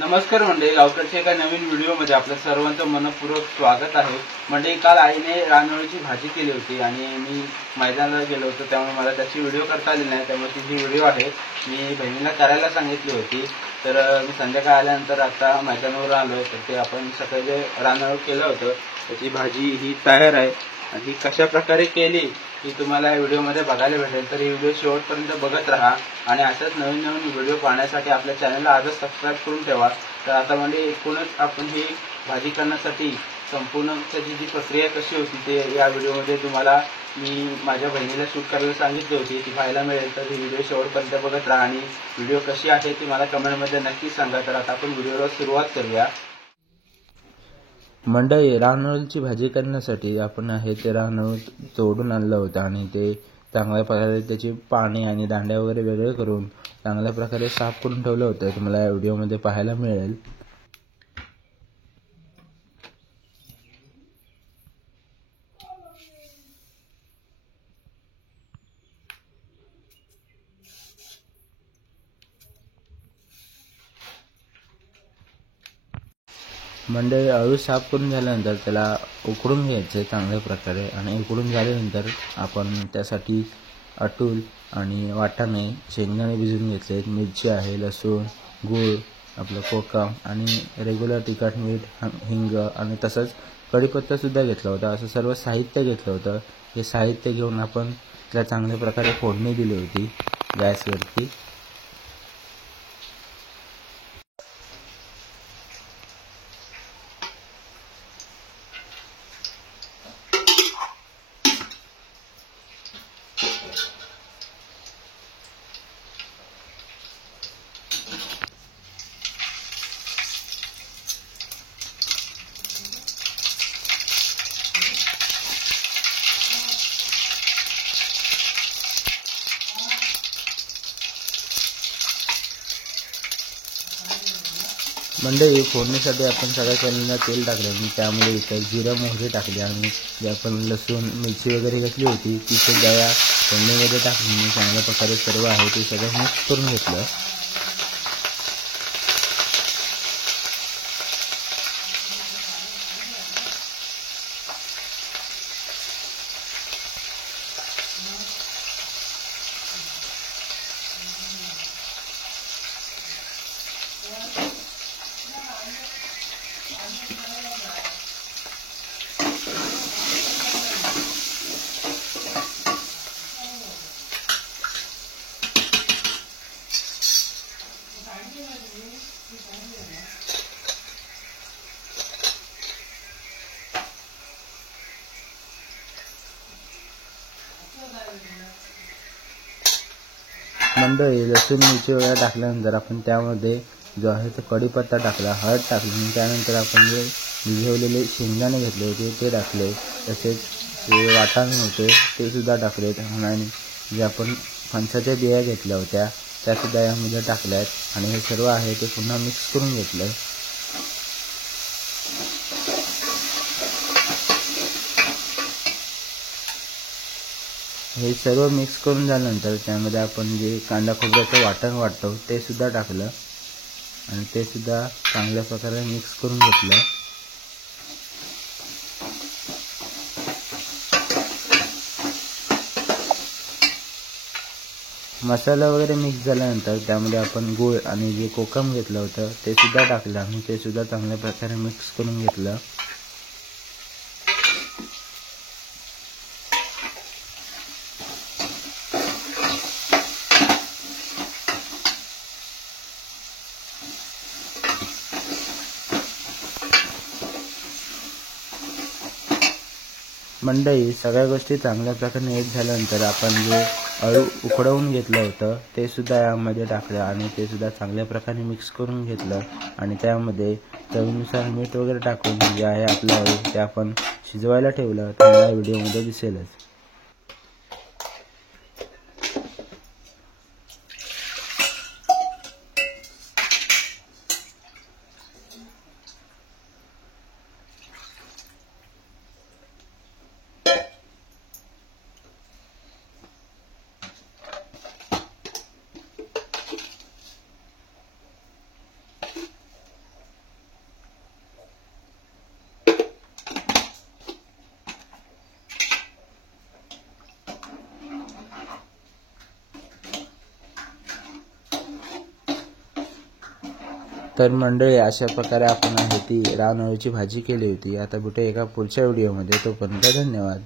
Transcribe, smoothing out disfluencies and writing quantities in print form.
नमस्कार मंडळी, गावकडच्या एका नवीन व्हिडिओमध्ये आपल्या सर्वांचं मनपूर्वक स्वागत आहे। मंडळी, काल आईने रानवळीची भाजी केली होती आणि मी मैदानाला गेलो होतो, त्यामुळे मला त्याची व्हिडिओ करता आली नाही। त्यामुळे ती जी व्हिडिओ आहे मी बहिणीला करायला सांगितली होती। तर मी संध्याकाळी आल्यानंतर आता मैदानावर आलो, तर ते आपण सकाळी जे रानवळ केलं होतं त्याची भाजी ही तयार आहे आणि ही कशा प्रकारे केली ही तुम्हाला या व्हिडिओमध्ये बघायला भेटेल। तर ही व्हिडिओ शेवटपर्यंत बघत राहा आणि अशाच नवीन नवीन व्हिडिओ पाहण्यासाठी आपल्या चॅनलला आजच सबस्क्राईब करून ठेवा। तर आता म्हणजे एकूणच आपण ही भाजी करण्यासाठी संपूर्ण त्याची जी प्रक्रिया कशी होती ते या व्हिडिओमध्ये तुम्हाला मी माझ्या बहिणीला शूट करायला सांगितली होती, ती पाहायला मिळेल। तर ही व्हिडिओ शेवटपर्यंत बघत राहा आणि व्हिडिओ कशी आहे ती मला कमेंटमध्ये नक्की सांगा। तर आता आपण व्हिडिओला सुरुवात करूया। मंडळी, रानवळीची भाजी करण्यासाठी आपण ते रानवळ तोडून आणलं होतं आणि ते चांगल्या प्रकारे त्याची पाने आणि दांड्या वगैरे वेगळे करून चांगल्या प्रकारे साफ करून ठेवलं होतं। तुम्हाला या व्हिडिओमध्ये पाहायला मिळेल। मंडळी, अळू साफ करून झाल्यानंतर त्याला उकडून घ्यायचं चांगल्या प्रकारे आणि उकडून झाल्यानंतर आपण त्यासाठी अटूल आणि वाटाणे, शेंगदाणे भिजवून घेतलेत, मिरची आहे, लसूण, गूळ, आपलं कोकम आणि रेग्युलर तिखट, मीठ, हिंग आणि तसंच कढीपत्तासुद्धा घेतला होता। असं सर्व साहित्य घेतलं होतं। हे साहित्य घेऊन आपण त्याला चांगल्या प्रकारे फोडणी दिली होती गॅसवरती। मंडळी, फोडणीसाठी आपण सगळ्यात पहिल्यांदा तेल टाकलं आणि त्यामध्ये इथं जिरं मोहरी टाकली आणि जी आपण लसूण मिरची वगैरे घेतली होती ती सुद्धा या फोडणीमध्ये टाकली। चांगल्या प्रकारे सर्व आहे ते सगळं मिक्स करून घेतलं। मंडळी, लसूण मिरची वगैरे टाकल्यानंतर आपण त्यामध्ये जो आहे तो कढीपत्ता टाकला, हळद टाकली आणि त्यानंतर आपण जे भिजवलेले शेंगदाणे घेतले होते ते टाकले, तसेच जे वाटाणे होते ते सुद्धा टाकलेत आणि जे आपण फणसाच्या बिया घेतल्या होत्या त्यासुद्धा यामध्ये टाकल्यात आणि हे सर्व आहे ते पुन्हा मिक्स करून घेतलं। हे सर्व मिक्स करून झाल्यानंतर त्यामध्ये आपण जे कांदा खोबऱ्याचं वाटण वाटतो ते सुद्धा टाकलं आणि ते सुद्धा चांगल्या प्रकारे मिक्स करून घेतलं। मसाला वगैरे मिक्स झाल्यानंतर त्यामध्ये आपण गूळ आणि जे कोकम घेतलं होतं ते सुद्धा टाकलं आणि ते सुद्धा चांगल्या प्रकारे मिक्स करून घेतलं। मंडळी, सगळ्या गोष्टी चांगल्या प्रकारे एक झाल्यानंतर आपण जे अळू उकडवून घेतलं होतं ते सुद्धा यामध्ये टाकलं आणि ते सुद्धा चांगल्या प्रकारे मिक्स करून घेतलं आणि त्यामध्ये चवीनुसार मीठ वगैरे टाकून जे आहे आपलं अळू ते आपण शिजवायला ठेवलं। तुम्हाला व्हिडिओमध्ये दिसेलच। तर मंडळी अशा प्रकारे आपण आहे ती रानअळूची भाजी केली होती. आता भेटूया एका पुढच्या व्हिडिओमध्ये. तोपर्यंत धन्यवाद.